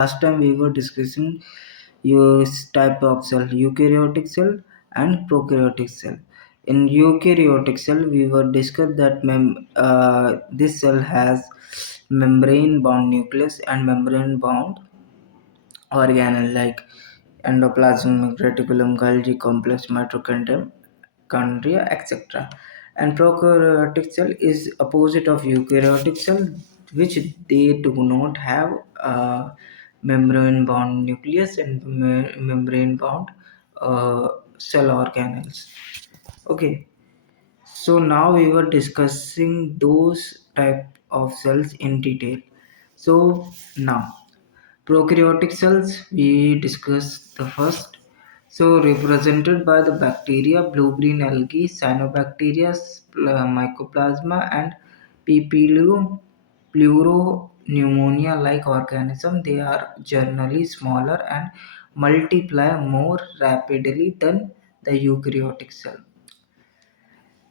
Last time we were discussing your type of cell, eukaryotic cell and prokaryotic cell. In eukaryotic cell, we were discussed that this cell has membrane bound nucleus and membrane bound organelle like endoplasm, reticulum, Golgi complex, mitochondria, etc. And prokaryotic cell is opposite of eukaryotic cell, which they do not have membrane bound nucleus and membrane bound cell organelles. Okay, so now we were discussing those type of cells in detail. So now prokaryotic cells, we discussed the first. So represented by the bacteria, blue-green algae, cyanobacteria, mycoplasma, and pleuropneumonia-like organism. They are generally smaller and multiply more rapidly than the eukaryotic cell.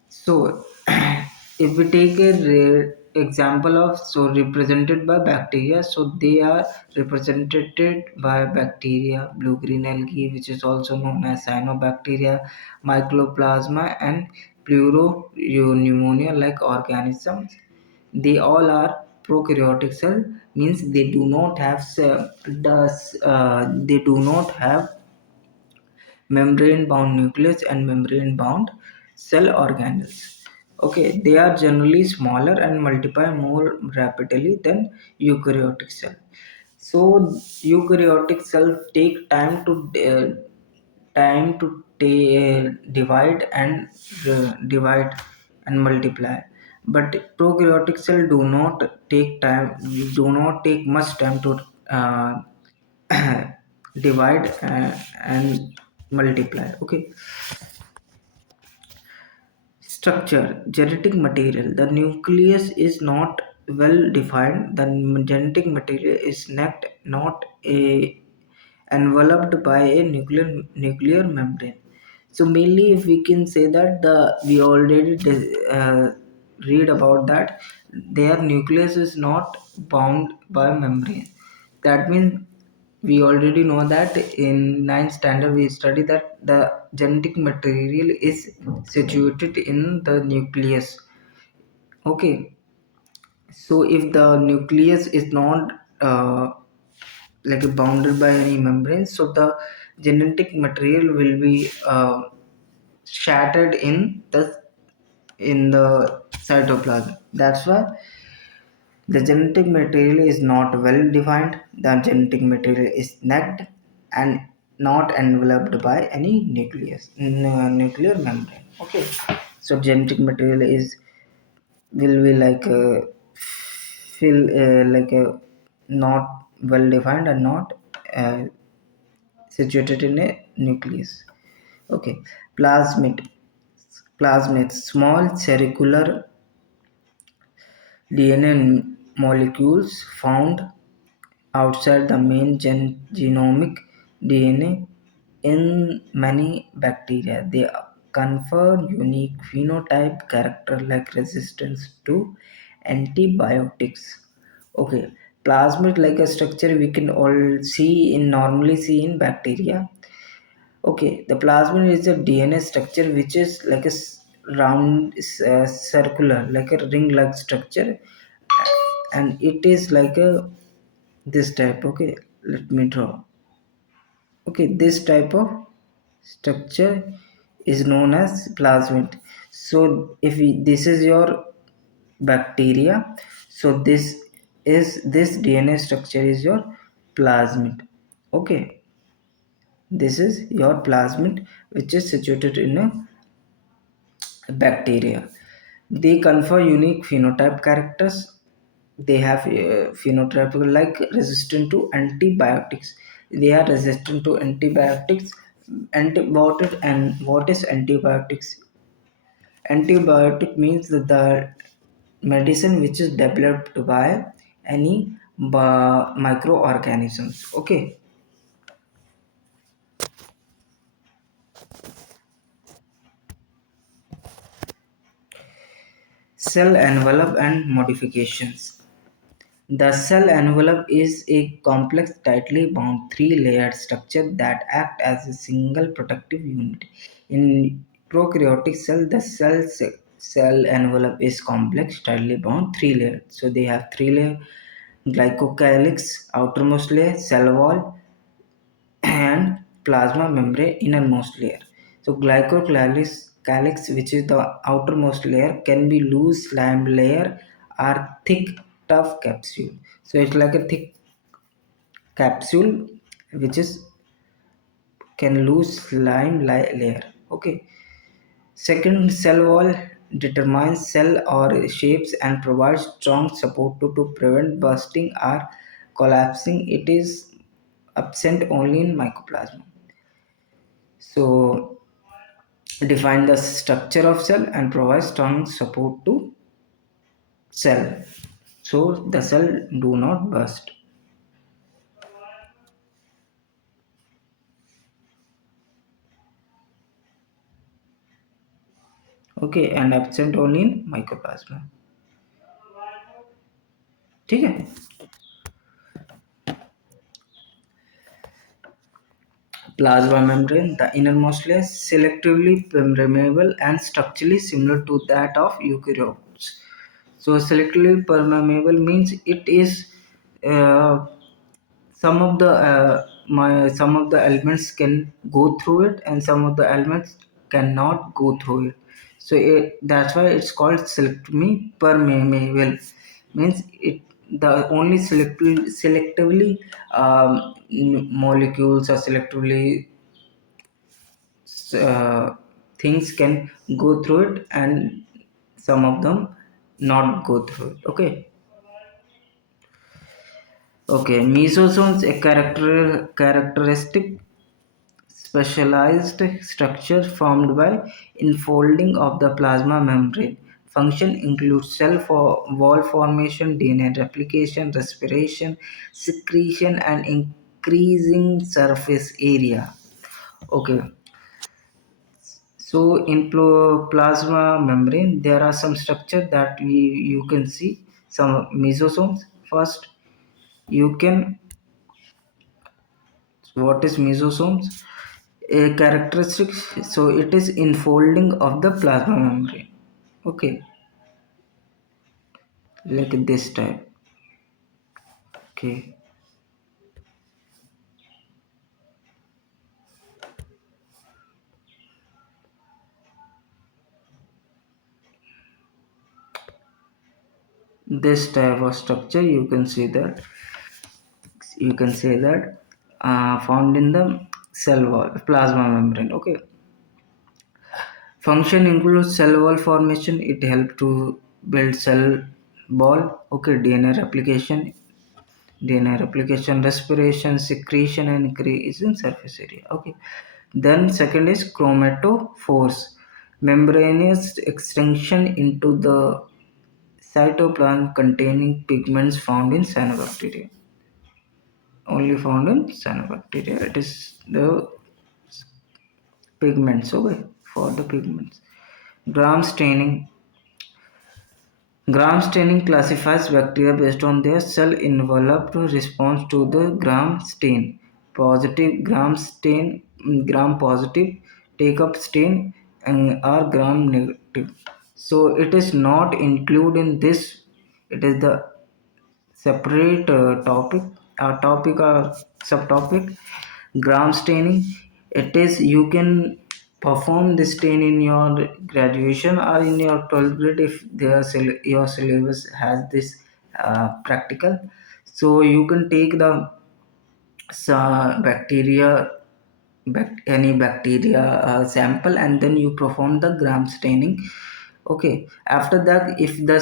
So, if we take a example of represented by bacteria, so they are represented by bacteria, blue-green algae, which is also known as cyanobacteria, mycoplasma, and pleuropneumonia like organisms. They all are prokaryotic cell, means they do not have they do not have membrane bound nucleus and membrane bound cell organelles. Okay, they are generally smaller and multiply more rapidly than eukaryotic cell. So eukaryotic cells take time to divide and multiply, but prokaryotic cell do not take much time to uh, divide and multiply. Okay, structure, genetic material. The nucleus is not well defined. The genetic material is not a enveloped by a nuclear membrane. So mainly, if we can say that we already read about that their nucleus is not bound by membrane. That means we already know that in ninth standard we study that the genetic material is situated in the nucleus. Okay, so if the nucleus is not like bounded by any membrane, so the genetic material will be shattered in the cytoplasm. That's why the genetic material is not well defined. The genetic material is necked and not enveloped by any nuclear membrane. Okay, so genetic material is will be like feel like a not well defined and not uh, situated in a nucleus. Okay, plasmid. Plasmids, small circular DNA molecules found outside the main genomic DNA in many bacteria. They confer unique phenotype character like resistance to antibiotics. Okay, plasmid like a structure we can all normally see in bacteria. Okay, the plasmid is a DNA structure which is like a round circular like a ring-like structure, and it is like a this type. Okay, let me draw. Okay, this type of structure is known as plasmid. So if this is your bacteria, so this DNA structure is your plasmid. Okay, this is your plasmid which is situated in a bacteria. They confer unique phenotype characters. They have phenotype like resistant to antibiotics. They are resistant to antibiotics. Antibiotic, and what is antibiotics? Antibiotic means that the medicine which is developed by any microorganisms. Okay, cell envelope and modifications. The cell envelope is a complex, tightly bound three-layered structure that acts as a single protective unit. In prokaryotic cell, the cell envelope is complex, tightly bound, three-layered. So they have three-layer glycocalyx, outermost layer, cell wall, and plasma membrane innermost layer. So glycocalyx, which is the outermost layer, can be loose slime layer or thick tough capsule. So it's like a thick capsule which is can lose layer. Okay. Second, cell wall determines cell or shapes and provides strong support to prevent bursting or collapsing. It is absent only in mycoplasma. So define the structure of cell and provide strong support to cell so the cell do not burst. Okay, and absent only in mycoplasma. ठीक है. Plasma membrane, the innermost layer, selectively permeable and structurally similar to that of eukaryotes. So selectively permeable means it is uh, some of the elements can go through it and some of the elements cannot go through it. So that's why it's called selectively permeable. Means it the only selectively molecules or selectively uh, things can go through it and some of them not go through it. Okay, mesosomes a characteristic specialized structure formed by enfolding of the plasma membrane. Function includes wall formation, DNA replication, respiration, secretion, and increasing surface area. Okay, so in plasma membrane, there are some structure that you can see some mesosomes. First, you can what is mesosomes? A characteristic, so it is enfolding of the plasma membrane. Okay, like this type. Okay, this type of structure you can say that found in the cell wall plasma membrane. Okay, function includes cell wall formation. It helps to build cell wall. Okay, DNA replication, respiration, secretion, and increase in surface area. Okay. Then second is chromatophores, membranous extension into the cytoplasm containing pigments found in cyanobacteria. Only found in cyanobacteria. It is the pigments. Okay, for the pigments. Gram staining. Gram staining classifies bacteria based on their cell enveloped response to the gram stain. Positive gram positive take up stain and are gram negative. So it is not included in this. It is the separate topic or subtopic. Gram staining. It is you can perform this stain in your graduation or in your 12th grade if your syllabus has this practical. So you can take the bacteria any bacteria sample and then you perform the gram staining. Okay, after that if the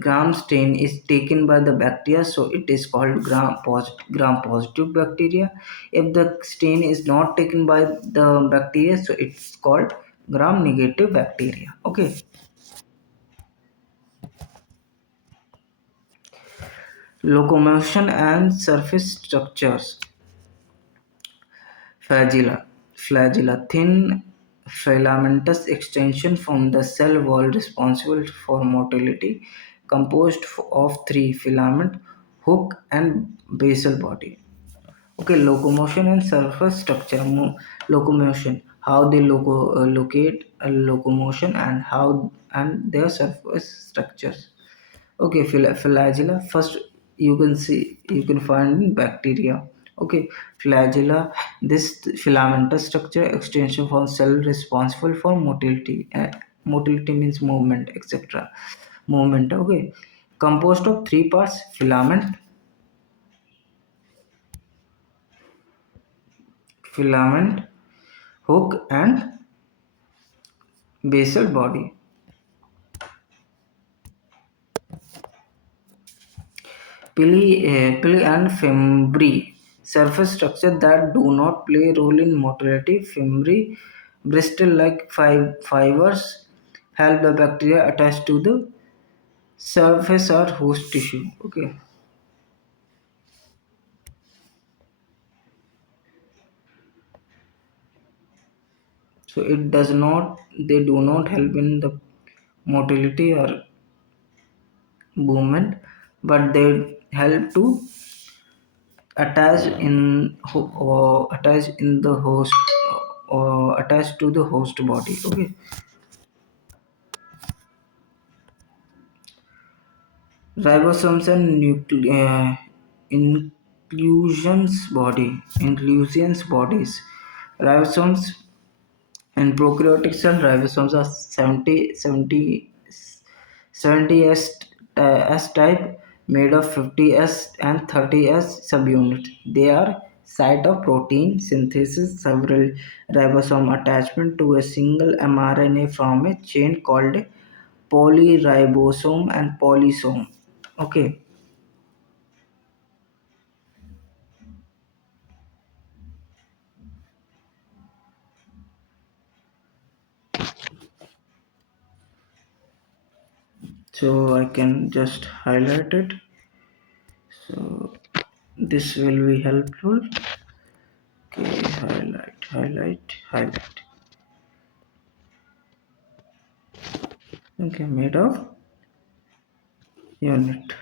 gram stain is taken by the bacteria, so it is called gram positive bacteria. If the stain is not taken by the bacteria, so it's called gram negative bacteria. Okay, locomotion and surface structures. Flagella, thin filamentous extension from the cell wall responsible for motility. composed of three filament, hook, and basal body. Okay, locomotion and surface structure. Locomotion, how they locate locomotion and how and their surface structures. Okay, flagella. First, you can find bacteria. Okay, flagella. This filamentous structure extension from cell responsible for motility. Motility means movement, etc. Movement. Okay, composed of three parts: filament, hook, and basal body. Pili and fimbriae, surface structure that do not play a role in motility. Fimbriae, bristle-like fibers, help the bacteria attach to the surface or host tissue. Okay, so it does not. They do not help in the motility or movement, but they help to attach in the host or attach to the host body. Okay, ribosomes and inclusions bodies. Ribosomes and prokaryotic cell ribosomes are 70 S type, made of 50 S and 30 S subunits. They are site of protein synthesis. Several ribosome attachment to a single mRNA from a chain called a polyribosome and polysome. Okay, so I can just highlight it. So this will be helpful. Okay, highlight. Okay, made of unit.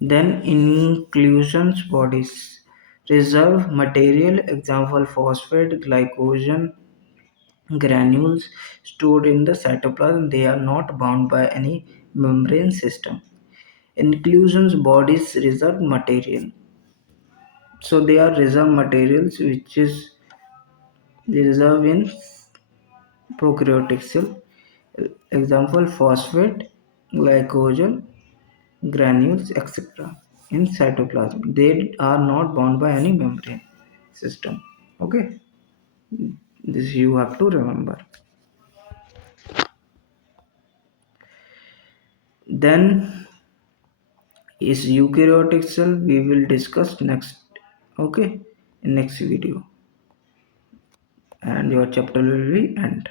Then inclusions bodies. Reserve material, example phosphate, glycogen, granules stored in the cytoplasm. They are not bound by any membrane system. Inclusions bodies reserve material. So they are reserve materials which is reserved in prokaryotic cell. Example phosphate, glycogen, granules, etc. in cytoplasm. They are not bound by any membrane system. Okay, this you have to remember. Then is eukaryotic cell we will discuss next. Okay, in next video, and your chapter will be end.